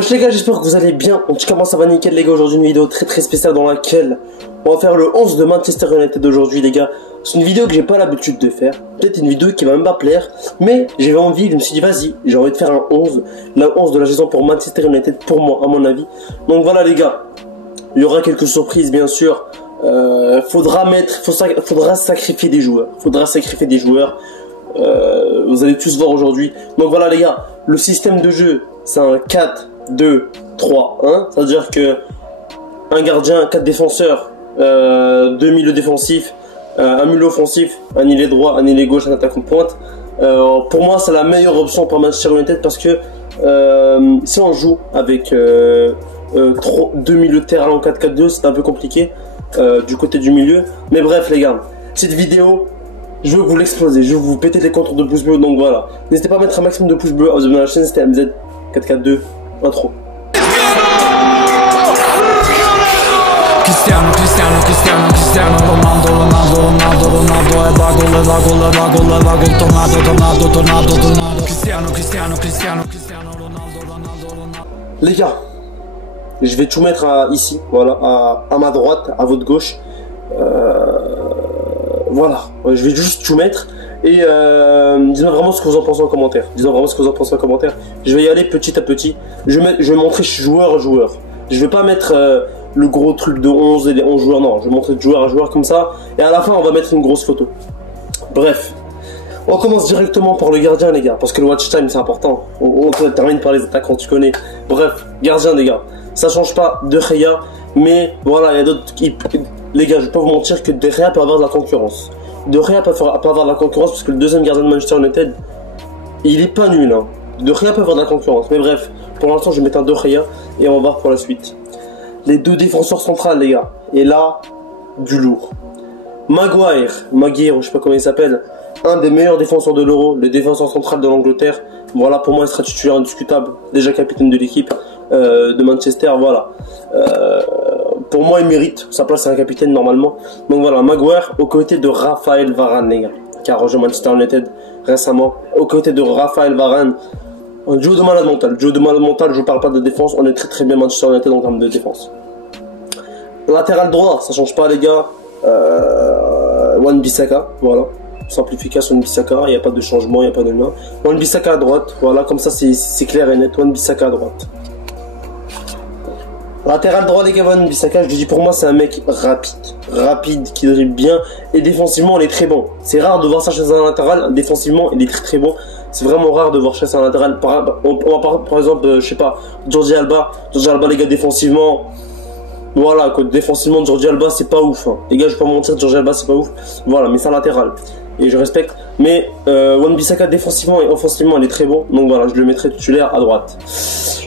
Wesh les gars, j'espère que vous allez bien. En tout cas moi ça va nickel les gars. Aujourd'hui une vidéo très spéciale dans laquelle on va faire le 11 de Manchester United d'aujourd'hui les gars. C'est une vidéo que j'ai pas l'habitude de faire. Peut-être une vidéo qui va même pas plaire, mais j'avais envie, je me suis dit vas-y, j'ai envie de faire un 11. La 11 de la saison pour Manchester United pour moi à mon avis. Donc voilà les gars, il y aura quelques surprises bien sûr. Faudra sacrifier des joueurs. Vous allez tous voir aujourd'hui. Donc voilà les gars, le système de jeu c'est un 4-2-3-1. Ça veut dire que un gardien, 4 défenseurs, 2 milieux défensifs, un milieu offensif, un ailier droit, un ailier gauche, un attaquant de pointe. Pour moi c'est la meilleure option pour Manchester United parce que si on joue avec 2 milieux de terrain en 4-4-2 c'est un peu compliqué du côté du milieu. Mais bref les gars, cette vidéo je veux vous l'exploser, je veux vous péter les contours de pouces bleus. Donc voilà, n'hésitez pas à mettre un maximum de pouces bleus, à vous abonner à la chaîne. C'était MZ 442 intro. Cristiano Ronaldo Les gars, je vais tout mettre ici, voilà, à ma droite, à votre gauche. Voilà, je vais juste tout mettre et dites-moi vraiment ce que vous en pensez en commentaire. Je vais y aller petit à petit. Je vais montrer joueur à joueur. Je vais pas mettre le gros truc de 11 et les 11 joueurs, non. Je vais montrer de joueur à joueur comme ça. Et à la fin, on va mettre une grosse photo. Bref, on commence directement par le gardien, les gars, parce que le watch time c'est important. On termine par les attaquants, tu connais. Bref, gardien, les gars, ça change pas De Gea, mais voilà, il y a d'autres qui... Les gars, je vais pas vous mentir que De Gea peut avoir de la concurrence. De Gea peut avoir de la concurrence parce que le deuxième gardien de Manchester United, il est pas nul. Hein. De Gea peut avoir de la concurrence. Mais bref, pour l'instant, je vais mettre un De Gea et on va voir pour la suite. Les deux défenseurs centrales, les gars. Et là, du lourd. Maguire, je sais pas comment il s'appelle, un des meilleurs défenseurs de l'Euro, le défenseur central de l'Angleterre. Voilà, pour moi, il sera titulaire indiscutable. Déjà capitaine de l'équipe de Manchester, voilà. Pour moi, il mérite sa place à un capitaine normalement. Donc voilà, Maguire aux côtés de Raphaël Varane, les gars, qui a rejoint Manchester United récemment. Aux côtés de Raphaël Varane, un duo de malade mental. Je parle pas de défense, on est très bien Manchester United en termes de défense. Latéral droit, ça change pas, les gars. Wan-Bissaka, voilà. Simplification Wan-Bissaka, il n'y a pas de changement, il n'y a pas de nain. Wan-Bissaka à droite, voilà, comme ça c'est clair et net. Wan-Bissaka à droite. Latéral droit, les gars, Wan-Bissaka, je dis pour moi c'est un mec rapide, qui dribble bien et défensivement il est très bon. C'est rare de voir ça chez un latéral, défensivement il est très bon. C'est vraiment rare de voir chez un latéral. Par exemple, je sais pas, Jordi Alba, les gars, défensivement, voilà quoi, défensivement Jordi Alba c'est pas ouf. Hein. Les gars, je vais pas mentir, Jordi Alba c'est pas ouf. Voilà, mais c'est un latéral et je respecte. Mais Wan-Bissaka défensivement et offensivement il est très bon. Donc voilà, je le mettrai titulaire à droite.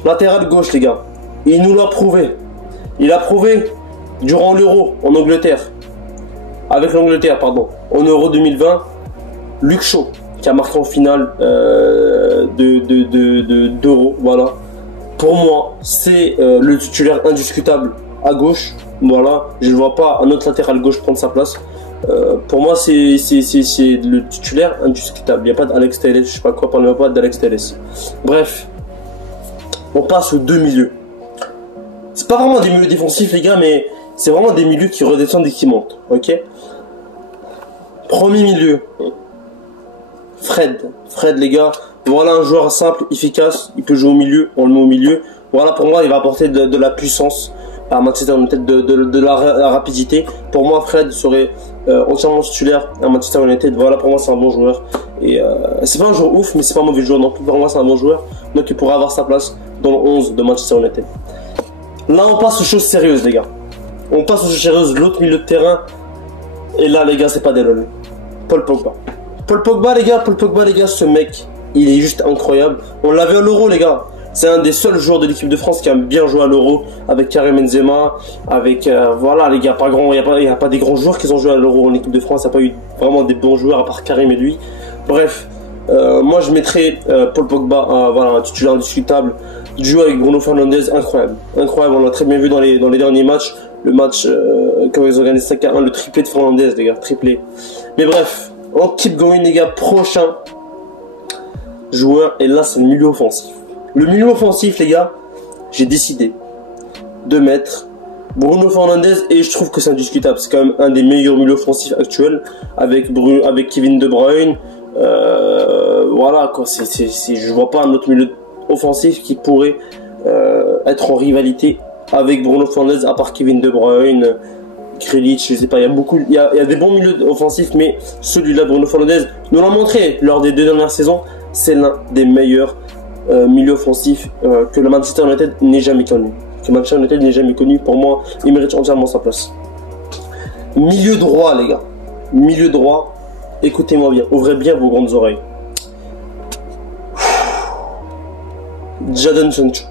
Latéral gauche, les gars. Il nous l'a prouvé. Il a prouvé durant l'Euro en Angleterre. Avec l'Angleterre, pardon. En Euro 2020, Luke Shaw, qui a marqué en finale d'Euro. Voilà. Pour moi, c'est le titulaire indiscutable à gauche. Voilà. Je ne vois pas un autre latéral gauche prendre sa place. Pour moi, c'est le titulaire indiscutable. Il n'y a pas d'Alex Telles. Je sais pas quoi, parlez pas d'Alex Telles. Bref. On passe aux deux milieux. C'est pas vraiment des milieux défensifs, les gars, mais c'est vraiment des milieux qui redescendent et qui montent, ok. Premier milieu, Fred, les gars, voilà un joueur simple, efficace, il peut jouer au milieu, on le met au milieu. Voilà, pour moi, il va apporter de la puissance à Manchester United, de la rapidité. Pour moi, Fred serait entièrement titulaire à Manchester United. Voilà, pour moi, c'est un bon joueur. Et c'est pas un joueur ouf, mais c'est pas un mauvais joueur non plus. Pour moi, c'est un bon joueur, donc il pourrait avoir sa place dans le 11 de Manchester United. Là, on passe aux choses sérieuses, les gars. On passe aux choses sérieuses, l'autre milieu de terrain. Et là, les gars, c'est pas des lol. Paul Pogba, les gars, ce mec, il est juste incroyable. On l'avait à l'Euro, les gars. C'est un des seuls joueurs de l'équipe de France qui a bien joué à l'Euro. Avec Karim Benzema, avec... voilà, les gars, il n'y a pas des grands joueurs qui ont joué à l'Euro en équipe de France. Il n'y a pas eu vraiment des bons joueurs à part Karim et lui. Bref, moi, je mettrais Paul Pogba, voilà, un titulaire indiscutable. Duo avec Bruno Fernandes, incroyable, on l'a très bien vu dans les derniers matchs. Le match quand ils organisent 5-1, le triplé de Fernandes, les gars, triplé. Mais bref, on keep going, les gars. Prochain joueur, et là c'est le milieu offensif. Le milieu offensif, les gars, j'ai décidé de mettre Bruno Fernandes, et je trouve que c'est indiscutable. C'est quand même un des meilleurs milieux offensifs actuels avec Kevin De Bruyne. Voilà quoi, je vois pas un autre milieu offensif qui pourrait être en rivalité avec Bruno Fernandes à part Kevin De Bruyne, Grealish, je sais pas. Il y a des bons milieux offensifs, mais celui-là, Bruno Fernandes, nous l'a montré lors des 2 dernières saisons. C'est l'un des meilleurs milieux offensifs que le Manchester United n'ait jamais connu. Pour moi, il mérite entièrement sa place. Milieu droit, les gars. Milieu droit, écoutez-moi bien, ouvrez bien vos grandes oreilles. Jadon Sancho.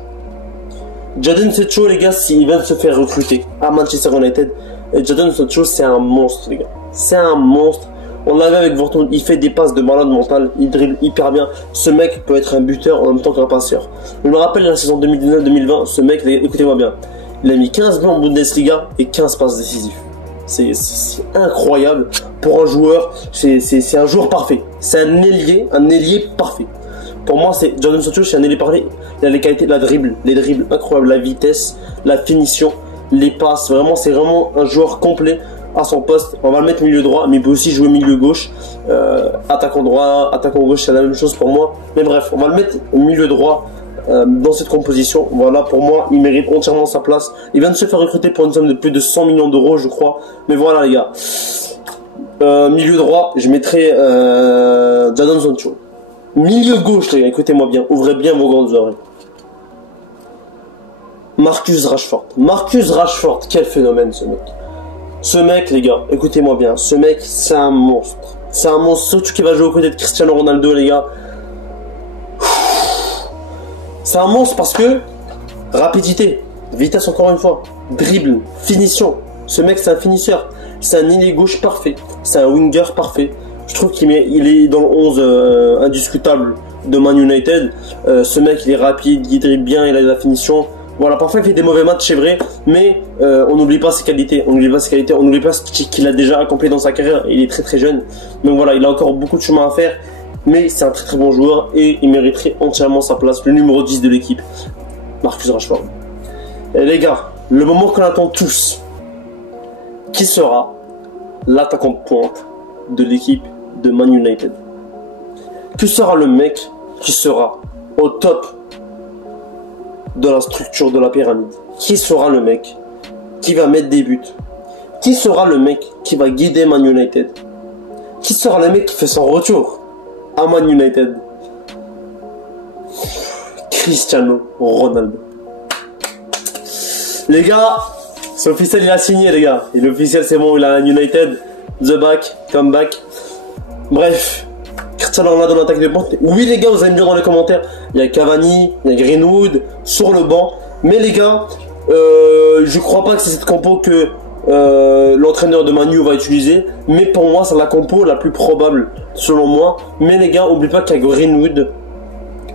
Jadon Sancho, les gars, s'il vient de se faire recruter à Manchester United, Jadon Sancho, c'est un monstre, les gars. C'est un monstre. On l'avait avec Vorton, il fait des passes de malade mental, il dribble hyper bien. Ce mec peut être un buteur en même temps qu'un passeur. Je me rappelle la saison 2019-2020, ce mec, écoutez-moi bien, il a mis 15 buts en Bundesliga et 15 passes décisives. C'est incroyable pour un joueur, c'est un joueur parfait. C'est un ailier parfait. Pour moi, c'est Jadon Sancho, c'est un ailier parfait. Il a les qualités de les dribbles incroyables, la vitesse, la finition, les passes. Vraiment, c'est vraiment un joueur complet à son poste. On va le mettre milieu droit, mais il peut aussi jouer milieu gauche. Attaquant droit, attaquant gauche, c'est la même chose pour moi. Mais bref, on va le mettre milieu droit dans cette composition. Voilà, pour moi, il mérite entièrement sa place. Il vient de se faire recruter pour une somme de plus de 100 millions d'euros, je crois. Mais voilà, les gars. Milieu droit, je mettrai Jadon Sancho. Milieu gauche, les gars, écoutez-moi bien. Ouvrez bien vos grandes oreilles. Marcus Rashford. Marcus Rashford, quel phénomène ce mec. Ce mec, les gars, écoutez-moi bien, ce mec, c'est un monstre. C'est un monstre, surtout qu'il va jouer aux côtés de Cristiano Ronaldo, les gars. C'est un monstre parce que rapidité, vitesse encore une fois, dribble, finition. Ce mec, c'est un finisseur. C'est un ailier gauche parfait. C'est un winger parfait. Je trouve qu'il est dans le 11 indiscutable de Man United. Ce mec, il est rapide, il dribble bien, il a de la finition. Voilà, parfois il fait des mauvais matchs, c'est vrai, mais on n'oublie pas ses qualités, on n'oublie pas ce qu'il a déjà accompli dans sa carrière. Il est très très jeune, donc voilà, il a encore beaucoup de chemin à faire, mais c'est un très très bon joueur et il mériterait entièrement sa place, le numéro 10 de l'équipe, Marcus Rashford. Et les gars, le moment qu'on attend tous, qui sera l'attaquant de pointe de l'équipe de Man United? Qui sera le mec qui sera au top de la structure de la pyramide? Qui sera le mec qui va mettre des buts? Qui sera le mec qui va guider Man United? Qui sera le mec qui fait son retour à Man United? Cristiano Ronaldo. Les gars, c'est officiel, il a signé, les gars. Il est officiel, c'est bon, il a un United. The back, come back. Bref, Cristiano Ronaldo en attaque de pointe. Oui, les gars, vous allez me dire dans les commentaires, il y a Cavani, il y a Greenwood sur le banc. Mais les gars, je crois pas que c'est cette compo que l'entraîneur de Manu va utiliser. Mais pour moi, c'est la compo la plus probable, selon moi. Mais les gars, n'oubliez pas qu'il y a Greenwood,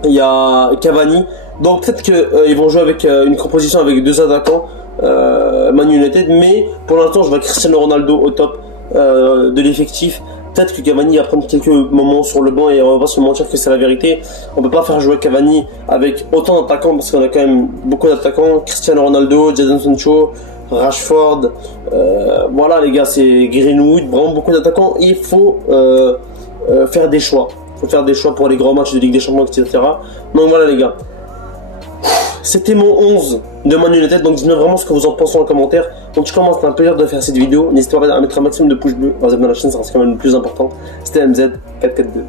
il y a Cavani. Donc peut-être qu'ils vont jouer avec une composition avec 2 attaquants Man United. Mais pour l'instant, je vois Cristiano Ronaldo au top de l'effectif. Peut-être que Cavani va prendre quelques moments sur le banc et on va pas se mentir que c'est la vérité. On peut pas faire jouer Cavani avec autant d'attaquants parce qu'on a quand même beaucoup d'attaquants. Cristiano Ronaldo, Jadon Sancho, Rashford. Voilà les gars, c'est Greenwood, vraiment beaucoup d'attaquants. Il faut faire des choix. Il faut faire des choix pour les grands matchs de Ligue des Champions, etc. Donc voilà les gars. C'était mon 11 de Man United, donc dites-moi vraiment ce que vous en pensez en commentaire. Donc je commence, c'est un plaisir de faire cette vidéo. N'hésitez pas à mettre un maximum de pouces bleus, vous abonner à la chaîne, ça reste quand même le plus important. C'était MZ442.